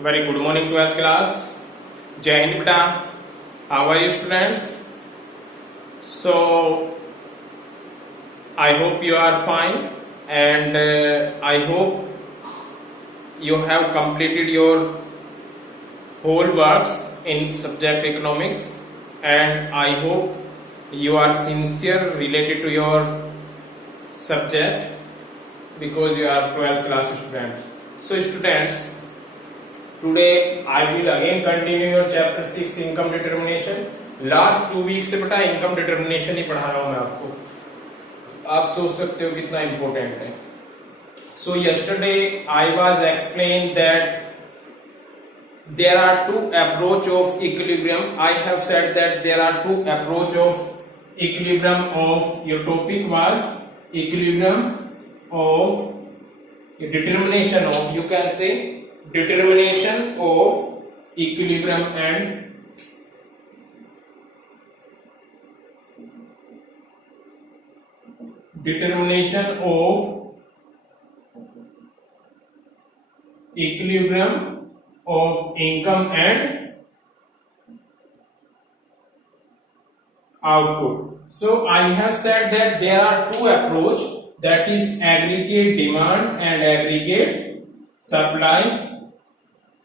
Very good morning, 12th class. Jai Hind beta. How are you, students? So I hope you are fine, and I hope you have completed your whole works in subject economics, and I hope you are sincere related to your subject because you are 12th class student. So students, today I will again continue your chapter 6 income determination. Last 2 week से बेटा income determination ही पढ़ा रहा हूं मैं आपको. आप सोच सकते हो कितना इंपॉर्टेंट है. सो yesterday I was explain that there are two approach of equilibrium. I have said that there are two approach of equilibrium of your topic was equilibrium of determination of, you can say determination of equilibrium and determination of equilibrium of income and output. So I have said that there are two approach, that is aggregate demand and aggregate supply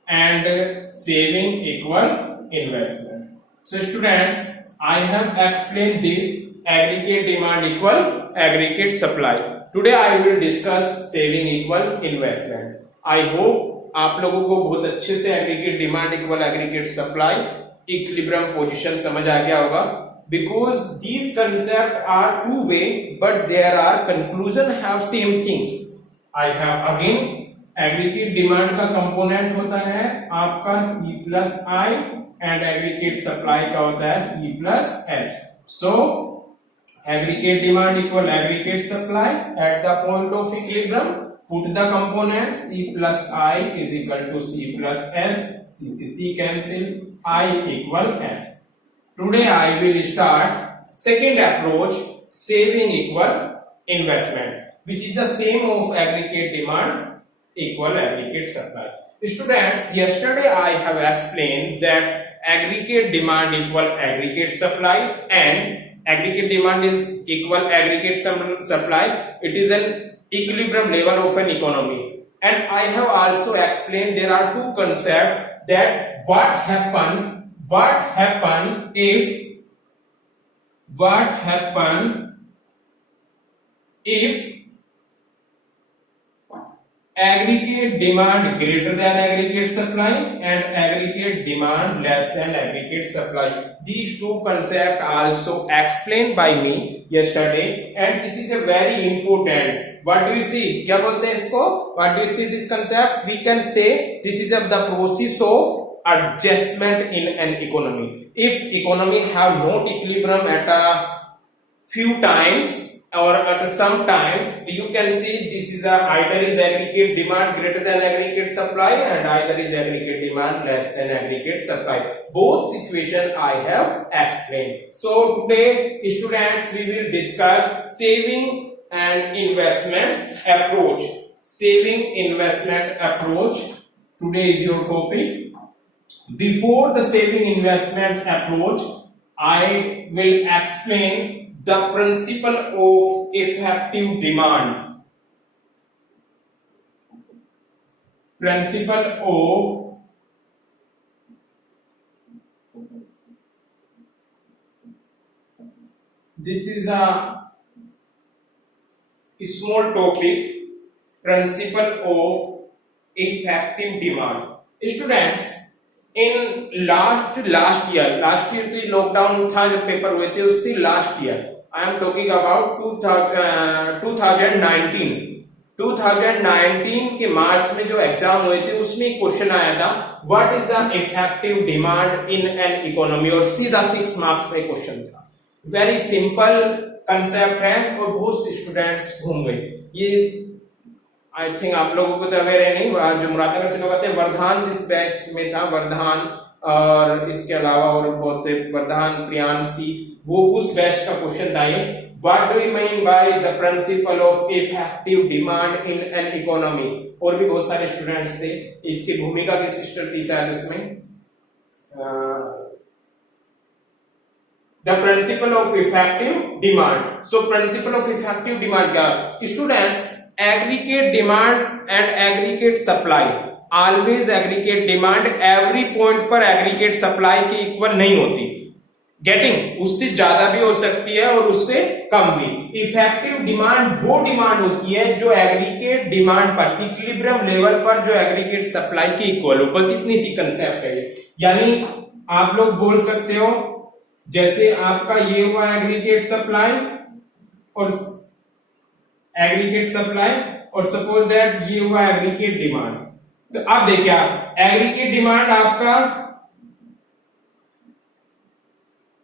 and saving equal investment. So students, I have explained this aggregate demand equal aggregate supply. Today I will discuss saving equal investment. I hope आप लोगों को बहुत अच्छे से aggregate demand equal aggregate supply equilibrium position समझ आ गया होगा, because these concept are two way but there are conclusion have same things. I have again aggregate demand का कंपोनेंट होता है आपका C plus I and aggregate supply का होता है C plus S. So aggregate demand equal aggregate supply at the point of equilibrium. Put the component C plus I is equal to C plus S. C cancel, I equal S. Today I will start second approach, saving equal investment, which is the same of aggregate demand equal aggregate supply. Students, yesterday I have explained that aggregate demand equal aggregate supply and aggregate demand is equal aggregate supply. It is an equilibrium level of an economy, and I have also explained there are two concepts, that what happen if aggregate demand greater than aggregate supply and aggregate demand less than aggregate supply. These two concepts also explained by me yesterday, and this is a very important. What do you see? क्या बोलते हैं इसको? What do you see this concept? We can say this is the process of adjustment in an economy. If economy have not equilibrium at a few times or at some times, you can see this is either is aggregate demand greater than aggregate supply and either is aggregate demand less than aggregate supply. Both situation I have explained. So today students, we will discuss saving and investment approach. Saving investment approach today is your topic. Before the saving investment approach, I will explain the principle of effective demand. Principle of this is a small topic, principle of effective demand. Students, in last year तो लॉकडाउन था जब पेपर हुए थे, उससे last year I am talking about 2019 के मार्च में जो एग्जाम हुए थे उसमें क्वेश्चन आया था, what is the effective demand in an economy, और सीधा 6 मार्क्स में क्वेश्चन था. वेरी सिंपल कंसेप्ट है और बहुत स्टूडेंट्स घूम गए. ये आई थिंक आप लोगों को तो अवेयर है नहीं, जो मुरादनगर से लोग आते हैं, वर्धान जिस बैच में था, वर्धान और इसके अलावा और बहुत वर्धान प्रियांशी, वो उस बैच का क्वेश्चन था ये, What do you mean by the principle of effective demand in an economy? और भी बहुत सारे स्टूडेंट्स थे, इसकी भूमिका किस सिस्टर थी शायद उसमें, the principle of effective demand. So principle of effective demand क्या? Students, aggregate demand and aggregate supply, always aggregate demand every point पर aggregate supply की इक्वल नहीं होती, गेटिंग, उससे ज्यादा भी हो सकती है और उससे कम भी। इफेक्टिव डिमांड वो डिमांड होती है जो एग्रीगेट डिमांड पर, इक्विलिब्रियम लेवल पर जो एग्रीगेट सप्लाई की इक्वल हो, बस इतनी सी कंसेप्ट है ये। यानी आप लोग बोल सकते हो जैसे आपका ये हुआ एग्रीगेट सप्लाई और सपोज दैट ये हुआ एग्रीगेट डिमांड। तो अब देखिए आप एग्रीगेट डिमांड आपका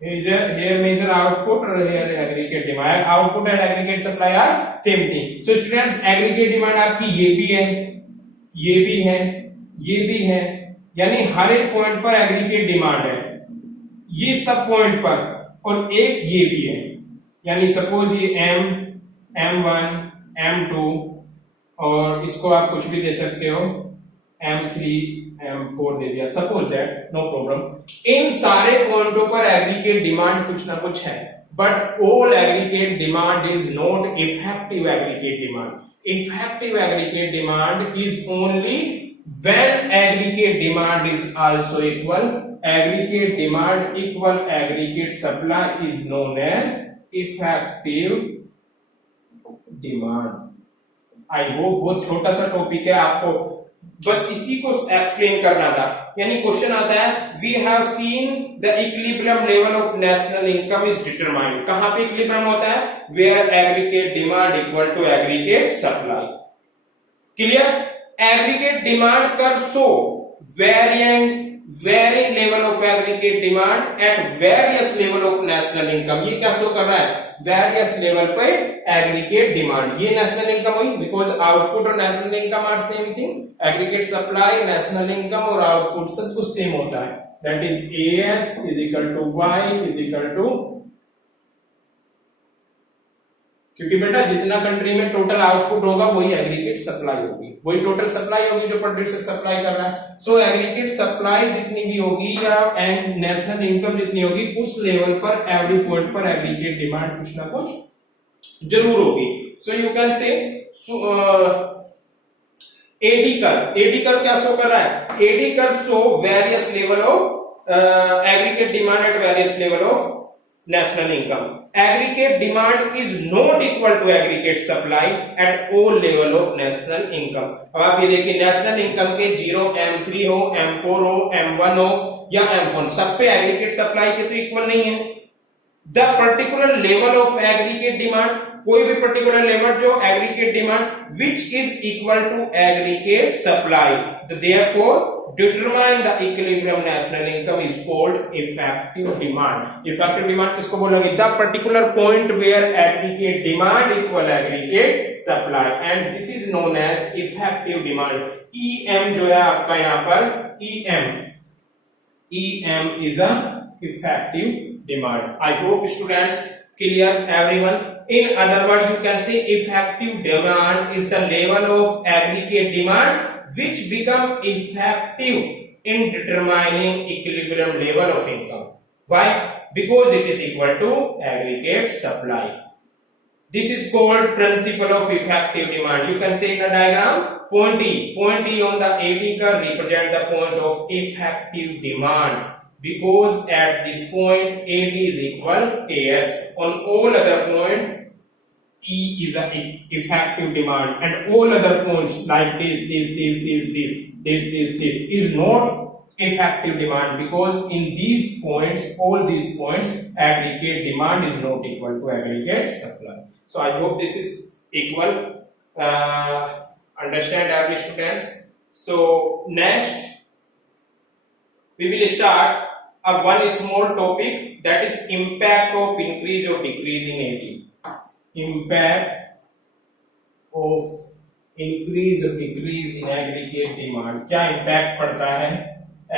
here measure output or here aggregate demand, output and aggregate supply are same thing. So students, aggregate demand आपकी ये भी है, ये भी है, ये भी है, यानी हर एक पॉइंट पर एग्रीगेट डिमांड है, ये सब पॉइंट पर, और एक ये भी है, यानी सपोज ये M1, M2 और इसको आप कुछ भी दे सकते हो, M3, M4 दे दिया, सपोज दैट, नो प्रॉब्लम। इन सारे पॉइंटों पर एग्रीगेट डिमांड कुछ ना कुछ है, but all aggregate demand is not effective aggregate demand. Effective aggregate demand is only when aggregate demand is also equal, aggregate demand equal aggregate supply is known as effective demand. I hope बहुत छोटा सा टॉपिक है, आपको बस इसी को एक्सप्लेन करना था। यानी क्वेश्चन आता है, we have seen the equilibrium level of national income is determined. कहां पे इक्विलिब्रियम होता है? Where aggregate demand equal to aggregate supply. Clear? Aggregate demand curve show varying level of aggregate demand at various level of national income. ये क्या show कर रहा है? Various level पे एग्रीगेट डिमांड। ये नेशनल इनकम हुई, बिकॉज आउटपुट और national income are same thing. Aggregate supply, national income और आउटपुट सब कुछ सेम होता है। That is AS is equal to Y is equal to, क्योंकि बेटा जितना कंट्री में टोटल आउटपुट होगा वही एग्रीगेट सप्लाई होगी, वही टोटल सप्लाई होगी जो प्रोड्यूसर सप्लाई कर रहा है। सो एग्रीगेट सप्लाई जितनी भी होगी या एंड नेशनल इनकम जितनी होगी, उस लेवल पर एवरी पॉइंट पर एग्रीगेट डिमांड कुछ ना कुछ जरूर होगी। So you can say AD curve क्या शो कर रहा है? AD curve show various level of aggregate demand at various level of national income. Aggregate demand is not equal to aggregate supply at all level of national income. अब आप ये देखिए, national income के 0, M3 हो, M4 हो, M1 हो या M1, सब पे एग्रीगेट सप्लाई के तो इक्वल नहीं है। The particular level of aggregate demand, कोई भी पर्टिकुलर लेवल जो aggregate demand which is equal to aggregate supply, therefore determine the equilibrium national income is called effective demand. Effective demand किसको बोलोगे? The particular point where aggregate demand equal aggregate supply, and this is known as effective demand. EM जो है आपका यहाँ पर EM is a effective demand. I hope students clear everyone. In other words, you can say effective demand is the level of aggregate demand which become effective in determining equilibrium level of income. Why? Because it is equal to aggregate supply. This is called principle of effective demand. You can say in the diagram, point E on the AD curve represent the point of effective demand, because at this point AD is equal AS. On all other point E is an effective demand, and all other points like this is not effective demand, because in these points, all these points, aggregate demand is not equal to aggregate supply. So I hope this is equal. Understand every students. So next we will start a one small topic, that is impact of increase or decrease in AD. Impact of increase or decrease in aggregate demand. क्या impact पड़ता है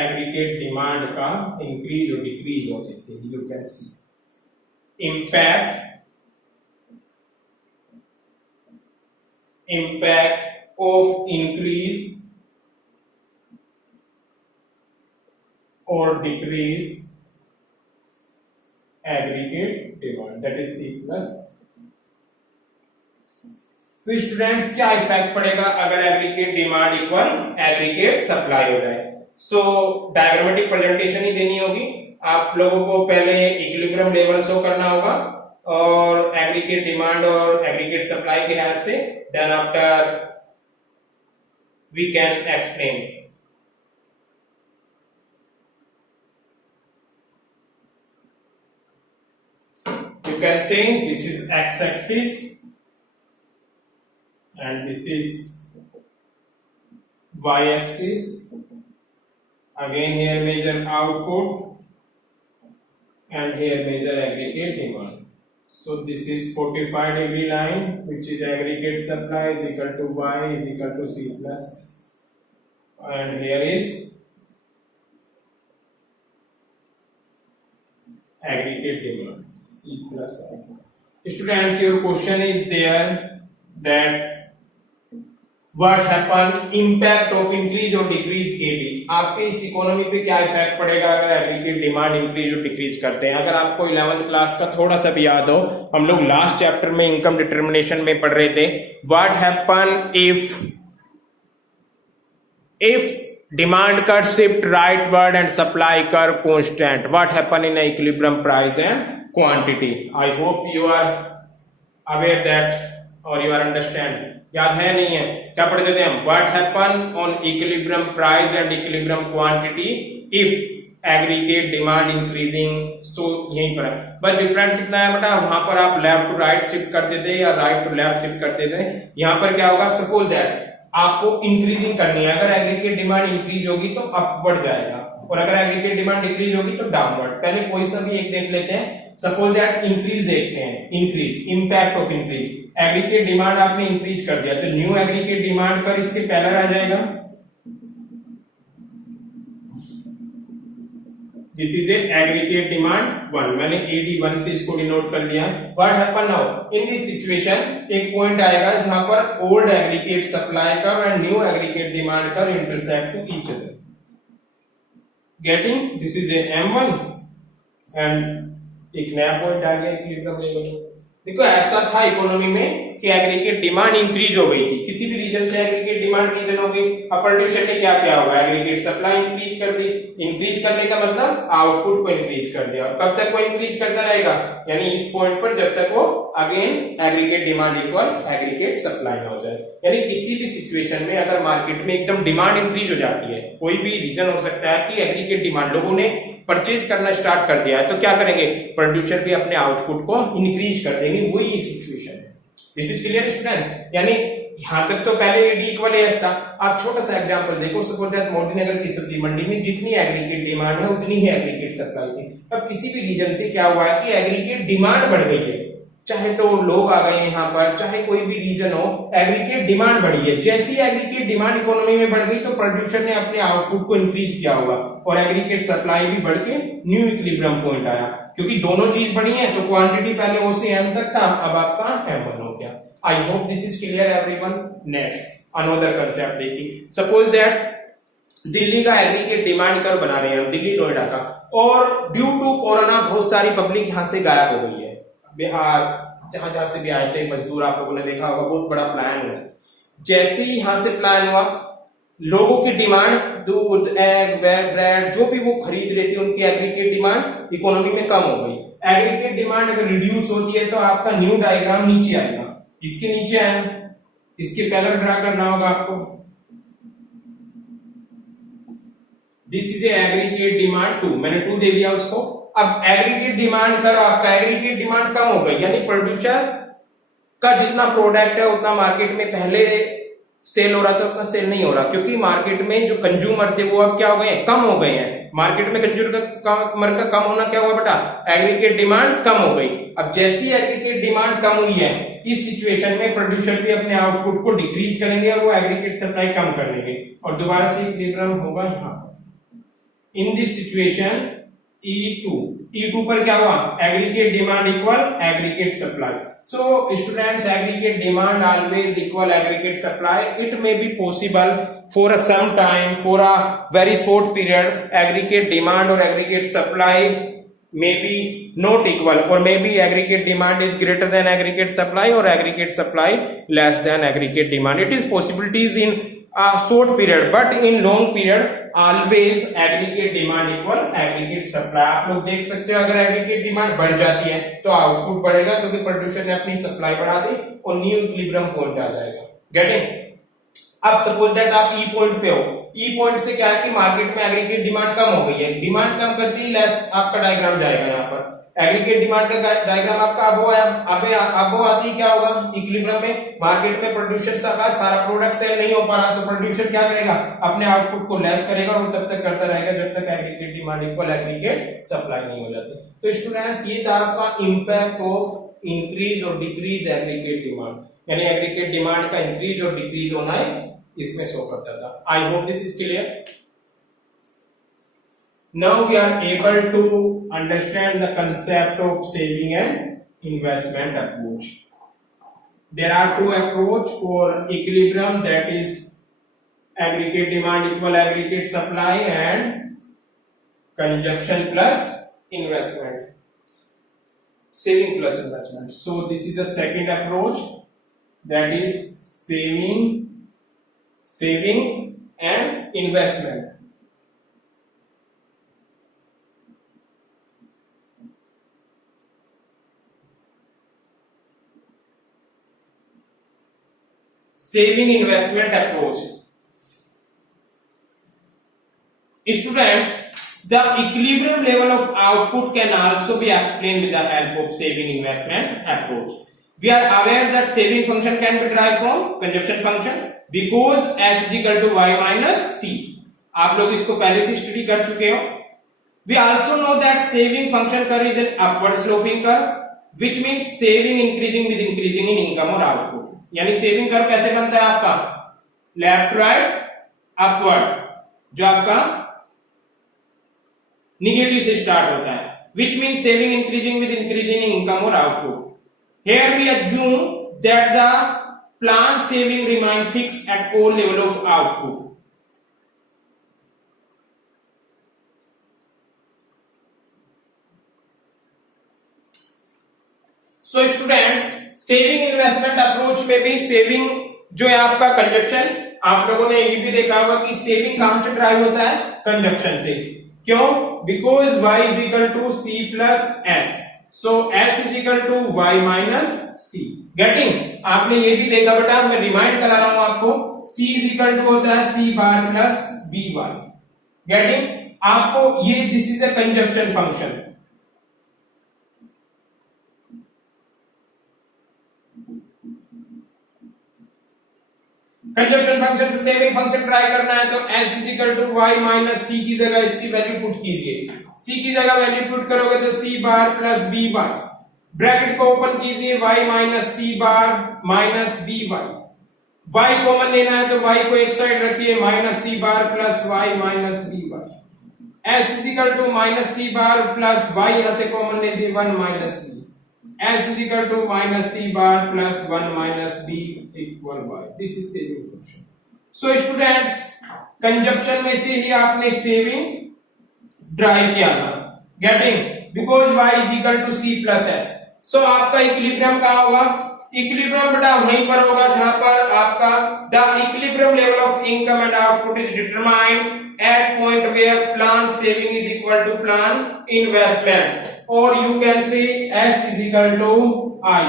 aggregate demand का increase or decrease होने से? You can see impact impact of increase or decrease aggregate demand, that is C plus। तो स्टूडेंट्स क्या इफेक्ट पड़ेगा अगर aggregate demand equal aggregate supply हो जाए। सो डायग्रामेटिक प्रेजेंटेशन ही देनी होगी आप लोगों को, पहले इक्विलिब्रियम लेवल शो करना होगा और एग्रीगेट डिमांड और एग्रीगेट सप्लाई के हेल्प से, then after we can explain. You can say this is x-axis and this is y-axis. Again here measure output and here measure aggregate demand. So this is 45 degree line, which is aggregate supply is equal to y is equal to C plus S, and here is aggregate demand C plus I. Students, your question is there that what happen impact of increase or decrease AB, आपके इस इकोनॉमी पे क्या इफेक्ट पड़ेगा अगर aggregate demand increase और डिक्रीज करते हैं। अगर आपको 11th क्लास का थोड़ा सा भी याद हो, हम लोग लास्ट चैप्टर में इनकम डिटर्मिनेशन में पढ़ रहे थे, what happen if demand curve shift rightward and supply curve constant, what happen in equilibrium price and quantity. I hope you are aware that और यू आर अंडरस्टैंड। याद है नहीं है, क्या पढ़ देते हैं हम, what happen on equilibrium price and equilibrium quantity if aggregate demand increasing. So यहीं पर है, बस डिफरेंस कितना है बेटा, वहां पर आप लेफ्ट टू राइट शिफ्ट करते थे या राइट टू लेफ्ट शिफ्ट करते थे। यहां पर क्या होगा, सपोज दैट आपको इंक्रीजिंग करनी है, अगर एग्रीगेट डिमांड इंक्रीज होगी तो अपवर्ड जाएगा और अगर एग्रीगेट डिमांड डिक्रीज होगी तो डाउनवर्ड। पहले कोई सा भी एक देख लेते हैं, सपोज दैट इंक्रीज देखते हैं, increase impact of increase, aggregate demand आपने इंक्रीज कर दिया तो न्यू एग्रीगेट डिमांड पर इसके पैरेलल आ जाएगा, दिस इज एग्रीगेट डिमांड 1, मैंने AD1 से इसको डिनोट कर लिया। What happen now in this situation, एक पॉइंट आएगा जहां पर old aggregate supply curve and new aggregate demand curve intersect to each other, getting this is M1 and एक नया पॉइंट आ गया इक्विलिब्रियम लेवल। देखो ऐसा था इकोनॉमी में कि एग्रीगेट डिमांड इंक्रीज हो गई थी, किसी भी रीजन से एग्रीगेट डिमांड रीजन हो गई, अब प्रोड्यूसर ने क्या किया होगा, एग्रीगेट सप्लाई इंक्रीज कर दी। इंक्रीज करने का मतलब आउटपुट को इंक्रीज कर दिया, और कब तक वो इंक्रीज करता रहेगा, यानी इस पॉइंट पर जब तक वो again aggregate demand equal aggregate supply ना हो जाए। यानी किसी भी सिचुएशन में अगर मार्केट में एकदम डिमांड इंक्रीज हो जाती है, कोई भी रीजन हो सकता है कि एग्रीगेट डिमांड लोगों ने परचेज करना स्टार्ट कर दिया है, तो क्या करेंगे, प्रोड्यूसर भी अपने आउटपुट को इंक्रीज कर देंगे, वही सिचुएशन है। दिस इज क्लियर स्टूडेंट, यानी यहां तक तो पहले D इक्वल AS था। आप छोटा सा एग्जांपल देखो, सपोज दैट मोतीनगर की सब्जी मंडी में जितनी एग्रीगेट डिमांड है उतनी ही एग्रीगेट सप्लाई थी। अब किसी भी रीजन से क्या हुआ है कि एग्रीगेट डिमांड बढ़ गई है, चाहे तो लोग आ गए हैं यहाँ पर, चाहे कोई भी रीजन हो, एग्रीगेट डिमांड बढ़ी है। जैसी एग्रीगेट डिमांड इकोनॉमी में बढ़ गई तो प्रोड्यूसर ने अपने आउटपुट को इंक्रीज किया होगा और एग्रीगेट सप्लाई भी बढ़ के न्यू इक्विलिब्रियम पॉइंट आया, क्योंकि दोनों चीज बढ़ी है तो क्वांटिटी पहले O से M तक था, अब आपका M1 हो गया। आई hope this is clear everyone. Next another concept देखिए, सपोज दैट दिल्ली का एग्रीगेट डिमांड कर्व बना रहे हैं, दिल्ली नोएडा का, और ड्यू टू कोरोना बहुत सारी पब्लिक यहाँ से गायब हो गई है। बिहार जहां जहां से भी आए थे मजदूर, आप लोगों ने देखा होगा, बहुत बड़ा प्लान हुआ। जैसे ही यहां से प्लान हुआ, लोगों की डिमांड दूध, एग, ब्रेड जो भी वो खरीद रहे थे, उनकी एग्रीगेट डिमांड इकोनॉमी में कम हो गई। एग्रीगेट डिमांड अगर रिड्यूस होती है तो आपका न्यू डायग्राम नीचे आएगा, इसके नीचे आया, इसके पैरेलल ड्रा करना होगा आपको। दिस इज एग्रीगेट डिमांड 2, मैंने 2 दे दिया उसको। अब एग्रीगेट डिमांड कर, आपका एग्रीगेट डिमांड कम हो गई, यानी प्रोड्यूसर का जितना प्रोडक्ट है उतना मार्केट में पहले सेल हो रहा था उतना सेल नहीं हो रहा, क्योंकि मार्केट में जो कंज्यूमर थे वो अब क्या हो गए, कम हो गए हैं। मार्केट में कंज्यूमर का कम होना क्या हुआ बेटा, एग्रीगेट डिमांड कम हो गई। अब जैसी एग्रीगेट डिमांड कम हुई है, इस सिचुएशन में प्रोड्यूसर भी अपने आउटपुट को डिक्रीज करेंगे और वो एग्रीगेट सप्लाई कम कर देंगे और दोबारा से इक्विलिब्रियम होगा यहाँ। इन दिस सिचुएशन E2 पर क्या हुआ, aggregate demand equal aggregate supply. So students, aggregate demand always equal aggregate supply. It may be possible for some time, for a very short period, aggregate demand or aggregate supply may be not equal, or maybe aggregate demand is greater than aggregate supply or aggregate supply less than aggregate demand. It is possibilities in a short period, but in long period always aggregate demand equal aggregate supply. आप लोग देख सकते हो अगर aggregate demand बढ़ जाती है तो आउटपुट बढ़ेगा, क्योंकि प्रोड्यूसर ने अपनी सप्लाई बढ़ा दी और न्यू इक्विलिब्रियम पॉइंट आ जाएगा. गेटिंग? अब सपोज दैट आप ई पॉइंट पे हो, ई पॉइंट से क्या है कि मार्केट में एग्रीगेट डिमांड कम हो गई है, डिमांड कम करती है लेस आपका डायग्राम जाएगा. यहाँ पर एग्रीगेट डिमांड का डायग्राम आपका अब आया, अब आती है क्या होगा, इक्विलिब्रियम में मार्केट में प्रोड्यूसर सारा प्रोडक्ट सेल नहीं हो पा रहा, तो प्रोड्यूसर क्या करेगा, अपने आउटपुट को लेस करेगा और तब तक करता रहेगा जब तक aggregate demand equal aggregate supply नहीं हो जाती. तो स्टूडेंट्स ये था आपका इंपैक्ट ऑफ इंक्रीज और डिक्रीज एग्रीगेट डिमांड, यानी एग्रीगेट डिमांड का इंक्रीज और डिक्रीज होना है इसमें शो करता था. आई hope this is clear. Now we are able to understand the concept of saving and investment approach. There are two approach for equilibrium, that is aggregate demand equal aggregate supply and consumption plus investment, saving plus investment. So this is the second approach, that is saving and investment. Saving investment approach. Students, the equilibrium level of output can also be explained with the help of saving investment approach. We are aware that saving function can be derived from consumption function because S is equal to y minus c. आप लोग इसको पहले से स्टडी कर चुके हो. We also know that saving function curve is an upward sloping curve, which means saving increasing with increasing in income or output. यानी saving curve कैसे बनता है आपका, लेफ्ट राइट अपवर्ड, जो आपका निगेटिव से स्टार्ट होता है, which means saving increasing with increasing income or output. Here we assume that the planned saving remain fixed at all level of output. So students, saving investment approach में भी सेविंग जो है आपका कंजप्शन, आप लोगों ने ये भी देखा होगा कि सेविंग कहां से ड्राइव होता है, कंजप्शन से. क्यों? Because y is equal to c plus s, so s is equal to y minus c. Getting? आपने ये भी देखा बेटा, मैं रिमाइंड करा रहा हूं आपको, c इज इक्वल टू होता है c bar plus b bar. Getting? आपको ये this is a consumption function. Consumption function से सेविंग फंक्शन ट्राई करना है तो s is equal to y minus c की जगह इसकी वैल्यू पुट कीजिए. c की जगह वैल्यू पुट करोगे तो c bar plus b bar, bracket को ओपन कीजिए, y minus c bar minus b bar. y common लेना है तो y को एक साइड रखिए, minus c bar plus y minus b bar. s is equal to minus c bar plus y यहां से कॉमन ले दिए 1 minus b. S is equal to minus c bar plus 1 minus b equal y. This is saving function. So students, consumption में से ही आपने saving drive किया था. Getting? Because y is equal to c plus s. So आपका इक्विलिब्रियम कहाँ होगा, इक्विलिब्रियम बेटा वहीं पर होगा जहां पर आपका the equilibrium level of income and output is determined at point where planned saving is equal to planned investment, or you can say S is equal to I,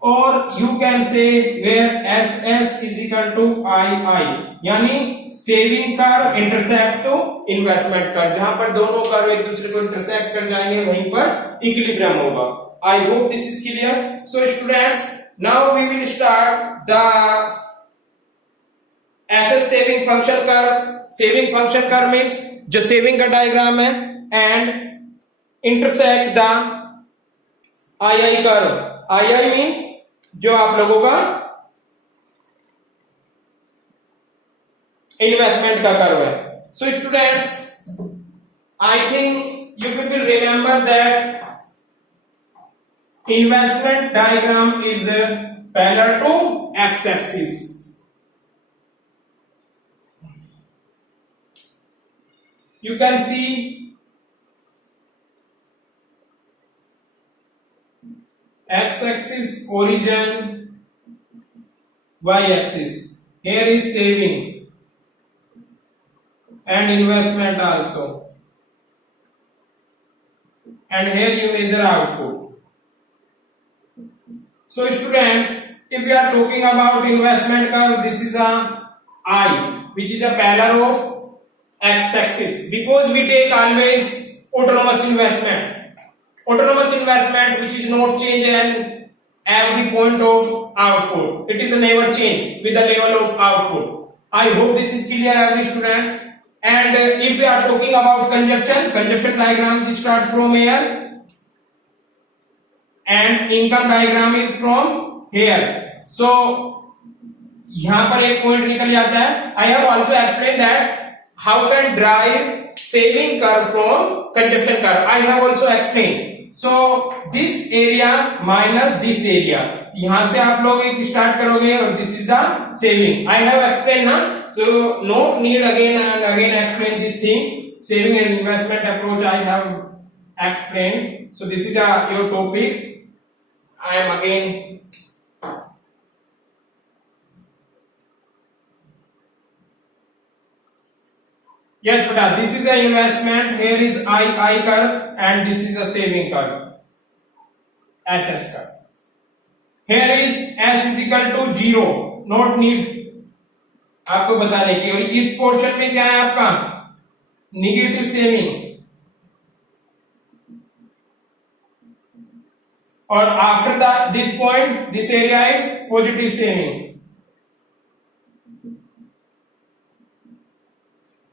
or you can say where SS is equal to II, यानी saving curve intersect to investment curve, जहां पर दोनों कर्व एक दूसरे को इंटरसेक्ट कर जाएंगे वहीं पर इक्विलिब्रियम होगा. I hope this is clear. So students, now we will start the SS saving function curve. Saving function curve means जो सेविंग का डायग्राम है and intersect the II curve. II means जो आप लोगों का इन्वेस्टमेंट का curve है. So students, I think you people remember that investment diagram is parallel to x-axis. You can see x-axis origin, y-axis. Here is saving and investment also, and here you measure output. So students, if we are talking about investment curve, this is a I, which is a parallel of x-axis, because we take always autonomous investment which is not change in every point of output. It is never change with the level of output. I hope this is clear, early students. And if we are talking about consumption diagram, we start from here, and income diagram is from here. So यहाँ पर एक point निकल जाता है. I have also explained that how can derive saving curve from consumption curve. I have also explained. So this area minus this area, यहाँ से आप लोग एक स्टार्ट करोगे और this is the saving. I have explained ना, so no need again and again explain these things. Saving and investment approach I have explained. So this is your topic. I am again yes, but this is the investment. Here is I curve, and this is the saving curve, SS curve. Here is S is equal to 0. Not need आपको बताने की. और इस पोर्शन में क्या है आपका negative saving, और after this point this area is positive saving.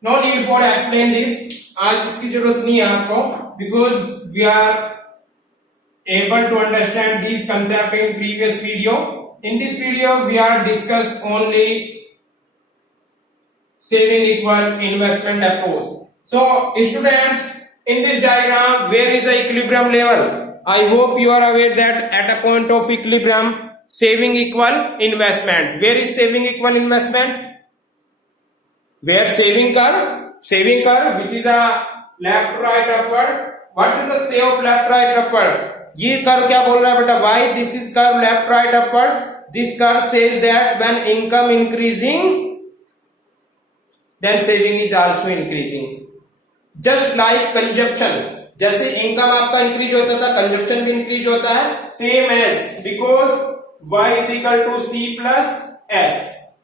No need for explain this. आज इसकी जरूरत नहीं है आपको, because we are able to understand this concept in previous video. In this video we are discuss only saving equal investment approach. So students, in this diagram, where is the equilibrium level? I hope you are aware that at a point of equilibrium, saving equal investment. Where is saving equal investment? Where saving curve which is a left to right upward. What is the say of left right upward? ये curve क्या बोल रहा है बेटा? Why this is curve left right upward? This curve says that when income increasing, then saving is also increasing. Just like consumption, जैसे income आपका increase होता था, कंजप्शन भी इंक्रीज होता है. Same as, because y is equal to c plus s.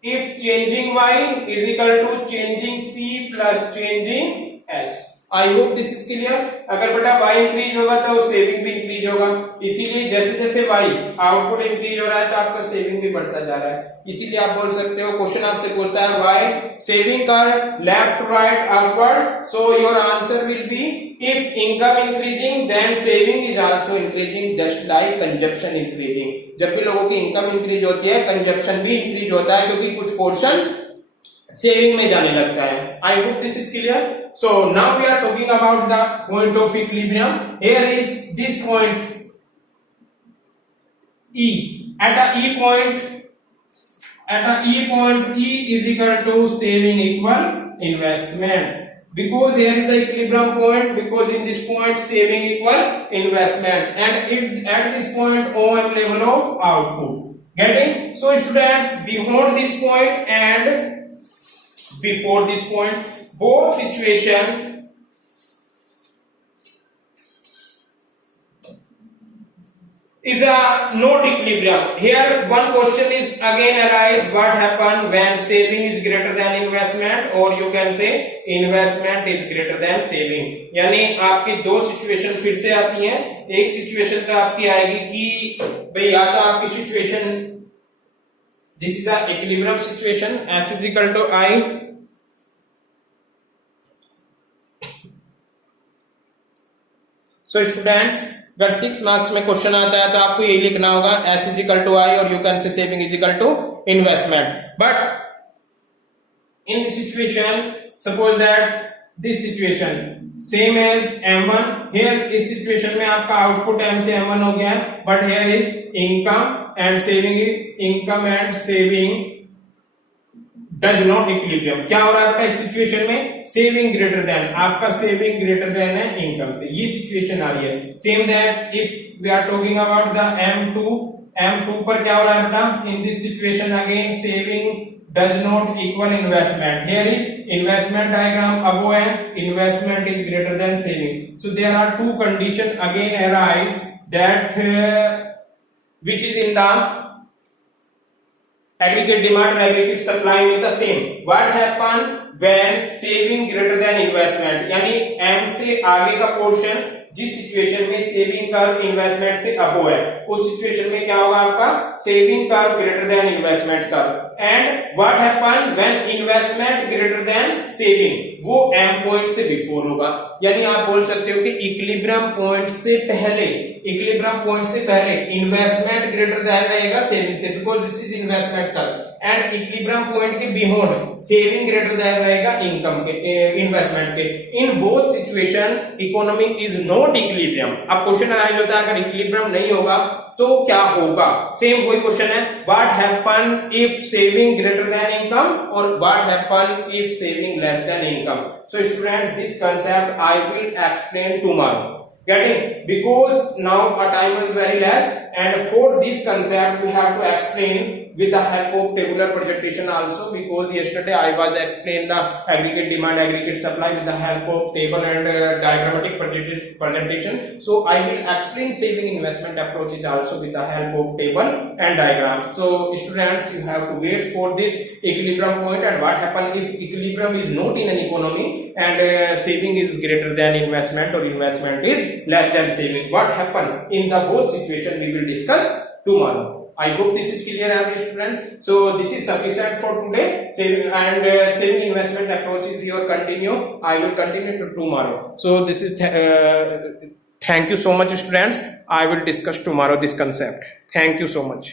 If changing y is equal to changing c plus changing s. I hope this is clear. अगर बेटा y increase होगा तो सेविंग भी इंक्रीज होगा. इसीलिए जैसे जैसे y आउटपुट इंक्रीज हो रहा है तो आपका सेविंग भी बढ़ता जा रहा है. इसीलिए आप बोल सकते हो, क्वेश्चन आपसे बोलता है y saving curve left to right upward, so your answer will be if income increasing then saving is also increasing, just like consumption increasing. जब भी लोगों की इनकम इंक्रीज होती है, कंजप्शन भी इंक्रीज होता है, क्योंकि कुछ पोर्शन सेविंग में जाने लगता है. I hope this is clear. So now we are talking about the point of equilibrium. Here is this point E. At a E point, E is equal to saving equal investment. Because here is a equilibrium point, because in this point saving equal investment, and at this point OM level of output. Getting? So students, beyond this point and before this point, both situation is a not equilibrium. Here one question is again arise, what happen when saving is greater than investment, or you can say investment is greater than saving. यानी आपकी दो सिचुएशन फिर से आती हैं. एक सिचुएशन तो आपकी आएगी कि भाई या तो आपकी situation this is the equilibrium situation, S is equal to I. So students, अगर 6 मार्क्स में क्वेश्चन आता है तो आपको यही लिखना होगा S is equal to I, और यू कैन से saving is equal to investment. But in this situation, suppose that this situation same as M1. Here इस सिचुएशन में आपका आउटपुट M से M1 हो गया है, but here is income and saving, income and saving does not equilibrium. क्या हो रहा है आपका इस सिचुएशन में? सेविंग ग्रेटर देन, आपका सेविंग ग्रेटर देन है इनकम से, ये सिचुएशन आ रही है. Same that if we are talking about the M2 पर क्या हो रहा है बेटा? इन this situation again saving does not equal investment. Here is investment diagram above है, investment is greater than saving. So there are two conditions again arise that which is in the aggregate demand and aggregate supply with the same. What happen when saving greater than investment? यानी M से आगे का पोर्शन जिस सिचुएशन में saving curve investment से अबो है, उस सिचुएशन में क्या होगा आपका? Saving curve greater than investment curve. And what happen when investment greater than saving? वो M पॉइंट से बिफोर होगा. यानी आप बोल सकते हो कि इक्विलिब्रियम पॉइंट से पहले, इक्विलिब्रियम पॉइंट से पहले इन्वेस्टमेंट ग्रेटर देन रहेगा सेविंग से, because this is investment curve. And equilibrium point के बियॉन्ड सेविंग ग्रेटर देन रहेगा इनकम के, इन्वेस्टमेंट के. In both situation economy is not equilibrium. अब क्वेश्चन अराइज होता है अगर इक्विलिब्रियम नहीं होगा तो क्या होगा? सेम वही क्वेश्चन है, what happen if saving greater than income और what happen if saving less than income. So student, this concept I will explain tomorrow. Getting? Because now our time is very less, and for this concept we have to explain with the help of tabular presentation also, because yesterday I was explained the aggregate demand, aggregate supply with the help of table and diagrammatic presentation. So I will explain saving investment approaches also with the help of table and diagrams. So students, you have to wait for this equilibrium point, and what happen if equilibrium is not in an economy and saving is greater than investment or investment is less than saving. What happen in the both situation we will discuss tomorrow. I hope this is clear, every student. So this is sufficient for today. Saving and saving investment approach is your continue. I will continue to tomorrow. So this is thank you so much, students. I will discuss tomorrow this concept. Thank you so much.